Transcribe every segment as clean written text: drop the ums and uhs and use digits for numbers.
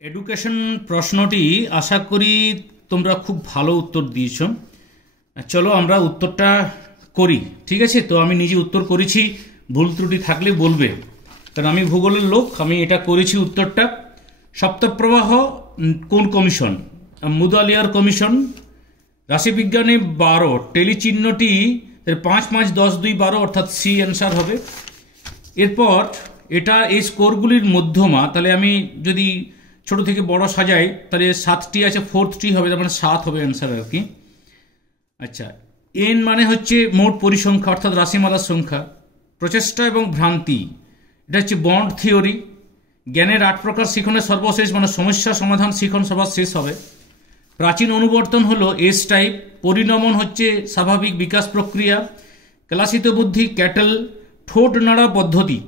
Education প্রশ্নটি আশা করি তোমরা খুব ভালো উত্তর দিয়েছ। চলো আমরা উত্তরটা করি, ঠিক আছে? তো আমি নিজে উত্তর করেছি, ভুল ত্রুটি থাকলে বলবে, কারণ আমি ভূগোলের লোক, আমি এটা করেছি উত্তরটা। সপ্তপ্রবাহ কোন কমিশন? মুদালিয়ার কমিশন। রাশিবিজ্ঞানে 12, টেলিচিহ্নটি 5, 5, 10, 2, 12, অর্থাৎ সি অ্যান্সার হবে। এরপর এটা এই স্কোরগুলির মধ্যমা, তাহলে আমি যদি ছোট থেকে বড় সাজাই তাহলে 7টি আছে, 4th হবে, তার মানে 7 হবে অ্যান্সার আর কি। আচ্ছা, এন মানে হচ্ছে মোট পরিসংখ্যা অর্থাৎ রাশিমালার সংখ্যা। প্রচেষ্টা এবং ভ্রান্তি, এটা হচ্ছে বন্ড থিওরি। জ্ঞানের 8 প্রকার শিখনের সর্বশেষ, মানে সমস্যা সমাধান শিখন সবার শেষ হবে। প্রাচীন অনুবর্তন হলো এস টাইপ। পরিণমন হচ্ছে স্বাভাবিক বিকাশ প্রক্রিয়া। ক্লাসিত বুদ্ধি ক্যাটেল। ঠোঁট নাড়া পদ্ধতি,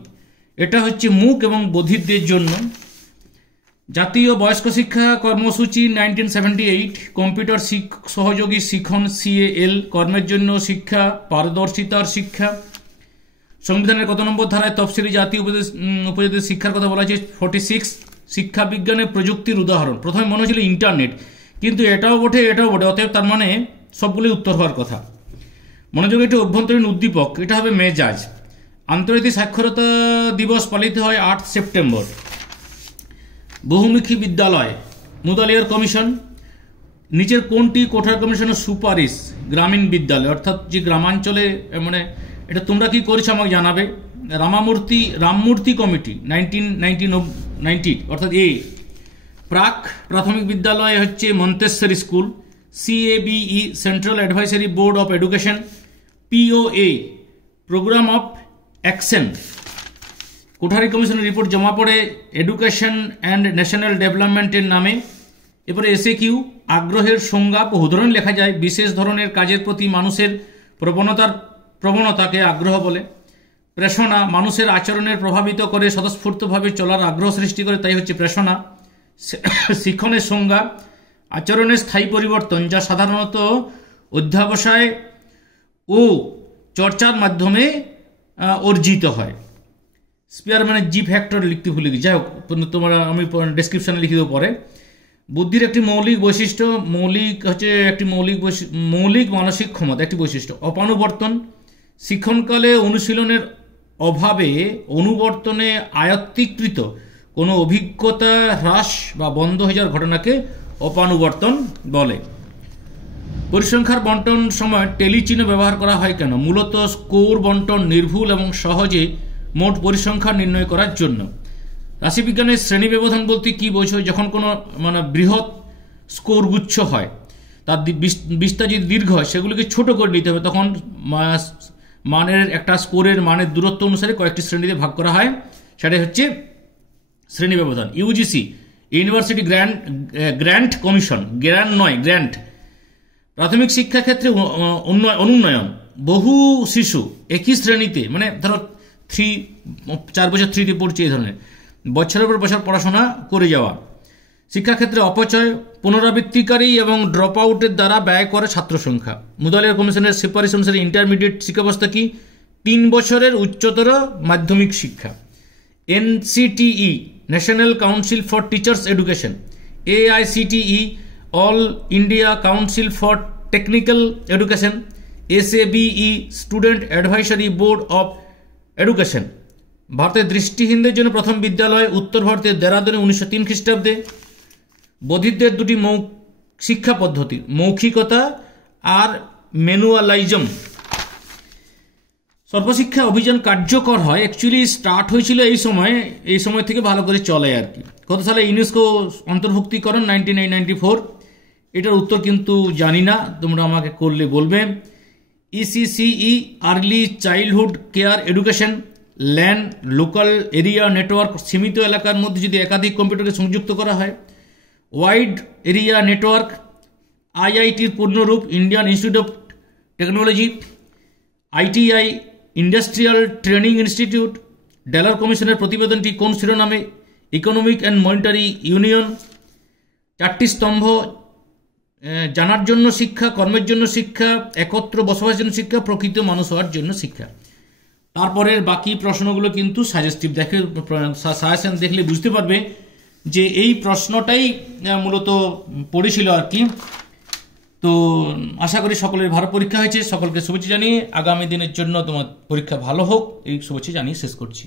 এটা হচ্ছে মুখ এবং বধিরদের জন্য। জাতীয় বয়স্ক শিক্ষা কর্মসূচি 1978। কম্পিউটার সহযোগী শিখন CAL। কর্মের জন্য শিক্ষা, পারদর্শিতার শিক্ষা। সংবিধানের কত নম্বর ধারায় তফসিলি জাতীয় উপজাতি শিক্ষার কথা বলা হয়েছে? 46। শিক্ষা বিজ্ঞানের প্রযুক্তির উদাহরণ, প্রথমে মনে হয়েছিল ইন্টারনেট, কিন্তু এটাও বটে এটাও বটে, অতএব তার মানে সবগুলোই উত্তর হওয়ার কথা। মনোযোগ একটি অভ্যন্তরীণ উদ্দীপক, এটা হবে মেজাজ। আন্তর্জাতিক সাক্ষরতা দিবস পালিত হয় 8 সেপ্টেম্বর। বহুমুখী বিদ্যালয়, মুদালিয়ার কমিশন। নিচের কোনটি কোঠার কমিশনের সুপারিশ? গ্রামীণ বিদ্যালয়, অর্থাৎ যে গ্রামাঞ্চলে, মানে এটা তোমরা কি করেছো আমাকে জানাবে। রামমূর্তি কমিটি 1990, অর্থাৎ এ। প্রাক প্রাথমিক বিদ্যালয় হচ্ছে Montessori school. CABE central advisory board of education. POA program of action. Kothari কমিশনের রিপোর্ট জমা পড়ে এডুকেশন অ্যান্ড ন্যাশনাল ডেভেলপমেন্টের নামে। এরপরে SAQ আগ্রহের সংজ্ঞা ও উদাহরণ লেখা যায়। বিশেষ ধরনের কাজের প্রতি মানুষের প্রবণতাকে আগ্রহ বলে। প্রেষণা মানুষের আচরণের প্রভাবিত করে, স্বতঃস্ফূর্তভাবে চলার আগ্রহ সৃষ্টি করে, তাই হচ্ছে প্রেষণা। শিক্ষণের সংজ্ঞা আচরণের স্থায়ী পরিবর্তন, যা সাধারণত অধ্যাবসায় ও চর্চার মাধ্যমে অর্জিত হয়। স্পিয়ার মানে জি ফ্যাক্টর লিখতে ভুলে গেছি, যাই হোক তোমরা আমি ডেসক্রিপশনে লিখে দেবো পরে। বুদ্ধির একটি মৌলিক বৈশিষ্ট্য, মৌলিক মানসিক ক্ষমতা একটি বৈশিষ্ট্য। অপানুবর্তন শিক্ষণকালে অনুশীলনের অভাবে অনুবর্তনে আয়ত্তীকৃত কোনো অভিজ্ঞতা হ্রাস বা বন্ধ হয়ে যাওয়ার ঘটনাকে অপানুবর্তন বলে। পরিসংখ্যার বন্টন সময় টেলিচিহ্ন ব্যবহার করা হয় কেন? মূলত স্কোর বন্টন নির্ভুল এবং সহজে মোট পরিসংখ্যা নির্ণয় করার জন্য। রাশিবিজ্ঞানের শ্রেণী ব্যবধান বলতে কি বোঝো? যখন কোনো বৃহৎ স্কোর গুচ্ছ হয়, তার বিস্তার যদি দীর্ঘ হয়, সেগুলিকে ছোট করে নিতে হবে, তখন মানের একটা স্কোরের মানের দূরত্ব অনুসারে কয়েকটি শ্রেণীতে ভাগ করা হয়, সেটাই হচ্ছে শ্রেণী ব্যবধান। UGC university grant commission, grant. প্রাথমিক শিক্ষা ক্ষেত্রে অনুন্নয়ন, বহু শিশু একই শ্রেণীতে, মানে ধরো 4 বছর 3তে পড়ছে, এই ধরনের বছরের পর বছর পড়াশোনা করে যাওয়া। শিক্ষাক্ষেত্রে অপচয়, পুনরাবৃত্তিকারী এবং ড্রপ আউটের দ্বারা ব্যয় করে ছাত্র সংখ্যা। মুদালিয়ার কমিশনের সুপারিশ অনুসারে ইন্টারমিডিয়েট শিক্ষা ব্যবস্থা কি? 3 বছরের উচ্চতর মাধ্যমিক শিক্ষা। NCTE national council for teachers education. AICTE all India council for technical education. SABE student advisory board of education. ভারতের দৃষ্টিহীনদের জন্য প্রথম বিদ্যালয় উত্তর ভারতের দেরাদুনে 1903 খ্রিস্টাব্দে। বধিরদের 2টি শিক্ষা পদ্ধতি, মৌখিকতা আর ম্যানুয়ালাইজম। সর্বশিক্ষা অভিযান কার্যকর হয়, অ্যাকচুয়ালি স্টার্ট হয়েছিল এই সময় থেকে ভালো করে চলে আর কি। কত সালে ইউনেস্কো অন্তর্ভুক্তিকরণ? 1994। এটার উত্তর কিন্তু জানি না, তোমরা আমাকে করলে বলবে। ECCE early childhood care education. LAN local area network, সীমিত এলাকার মধ্যে যদি একাধিক কম্পিউটারকে সংযুক্ত করা হয়। Wide area network. IITর পূর্ণরূপ Indian Institute of Technology. ITI industrial training institute. Delors কমিশনের প্রতিবেদনটি কোন শিরোনামে? Economic and monetary union. 4টি স্তম্ভ, জানার জন্য শিক্ষা, কর্মের জন্য শিক্ষা, একত্র বসবাসের জন্য শিক্ষা, প্রকৃত মানুষ হওয়ার জন্য শিক্ষা। তারপরের বাকি প্রশ্নগুলো কিন্তু সাজেস্টিভ, সাজেশন দেখলে বুঝতে পারবে যে এই প্রশ্নটাই মূলত পড়েছিল আর কি। তো আশা করি সকলের ভালো পরীক্ষা হয়েছে, সকলকে শুভেচ্ছা জানিয়ে আগামী দিনের জন্য তোমার পরীক্ষা ভালো হোক এই শুভেচ্ছা জানিয়ে শেষ করছি।